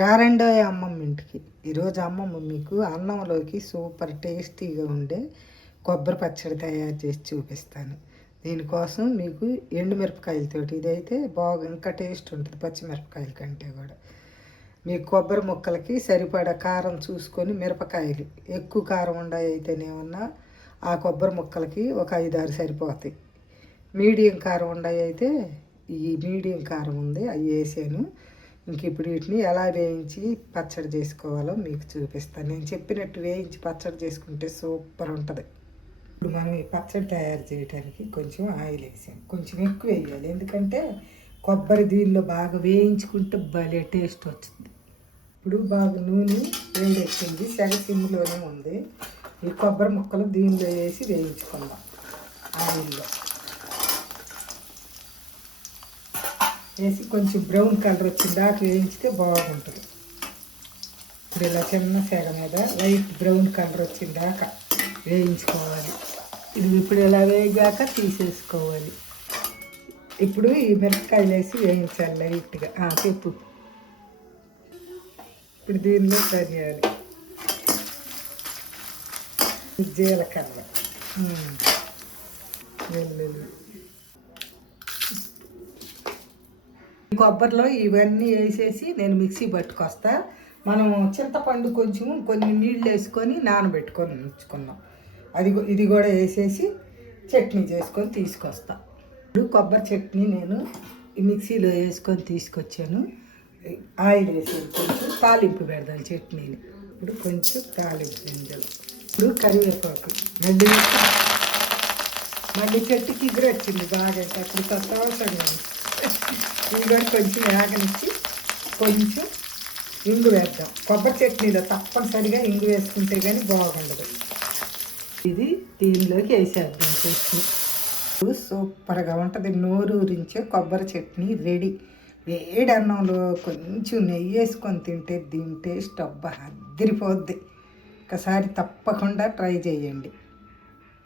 రారండోయ్ అమ్మమ్మ ఇంటికి. ఈరోజు అమ్మమ్మ మీకు అన్నంలోకి సూపర్ టేస్టీగా ఉండే కొబ్బరి పచ్చడి తయారు చేసి చూపిస్తాను. దీనికోసం మీకు ఎండుమిరపకాయలతోటి ఇదైతే బాగా ఇంకా టేస్ట్ ఉంటుంది పచ్చిమిరపకాయల కంటే కూడా. మీకు కొబ్బరి ముక్కలకి సరిపడా కారం చూసుకొని మిరపకాయలు ఎక్కువ కారం ఉండాయి అయితేనేమన్నా ఆ కొబ్బరి ముక్కలకి ఒక 5-6 సరిపోతాయి. మీడియం కారం ఉండాయి అయితే ఈ మీడియం కారం ఉంది అవి వేసాను. ఇంక ఇప్పుడు వీటిని ఎలా వేయించి పచ్చడి చేసుకోవాలో మీకు చూపిస్తాను. నేను చెప్పినట్టు వేయించి పచ్చడి చేసుకుంటే సూపర్ ఉంటుంది. ఇప్పుడు మనం ఈ పచ్చడి తయారు చేయడానికి కొంచెం ఆయిల్ వేసాం. కొంచెం ఎక్కువ వేయాలి, ఎందుకంటే కొబ్బరి దీనిలో బాగా వేయించుకుంటే భలే టేస్ట్ వచ్చింది. ఇప్పుడు బాగా నూనె వేడెక్కింది, సెగ సిమ్లోనే ఉంది. ఈ కొబ్బరి ముక్కలు దీనిలో వేసి వేయించుకుందాం ఆయిల్లో వేసి కొంచెం బ్రౌన్ కలర్ వచ్చిందాక వేయించితే బాగుంటుంది. ఇప్పుడు ఇలా చిన్న సెగ మీద లైట్ బ్రౌన్ కలర్ వచ్చిందాక వేయించుకోవాలి. ఇది ఇప్పుడు ఇలా వేగాక తీసేసుకోవాలి. ఇప్పుడు ఈ మిరపకాయలు వేసి వేయించాలి లైట్గా. చెప్పు. ఇప్పుడు దీనిలో ధనియాలు, జీలకర్ర, వెల్లుల్లి, కొబ్బరిలో ఇవన్నీ వేసేసి నేను మిక్సీ పట్టుకొస్తా. మనం చింతపండు కొంచెం కొన్ని నీళ్ళు వేసుకొని నానబెట్టుకొని ఉంచుకున్నాం. ఇది కూడా వేసేసి చట్నీ చేసుకొని తీసుకొస్తా. ఇప్పుడు కొబ్బరి చట్నీ నేను మిక్సీలో వేసుకొని తీసుకొచ్చాను. ఆయిల్ వేసి కొంచెం తాలింపు పెడదాం చట్నీని. ఇప్పుడు కొంచెం తాలింపు గింజలు, ఇప్పుడు కరివేపాకు, మళ్ళీ చెట్టుకి ఎగురు వచ్చింది బాగా. అప్పుడు సంతోషంగా ఇది కూడా కొంచెం వేగనిచ్చి కొంచెం ఇంగు వేద్దాం. కొబ్బరి చట్నీలో తప్పనిసరిగా ఇంగు వేసుకుంటే కానీ బాగుండదు. ఇది దీనిలోకి వేసేద్దాం చట్నీ. సూపర్గా ఉంటుంది. నోరూరించే కొబ్బరి చట్నీ రెడీ. వేడి అన్నంలో కొంచెం నెయ్యి వేసుకొని తింటే దీని టేస్ట్ అబ్బా అదిరిపోద్ది. ఒకసారి తప్పకుండా ట్రై చేయండి.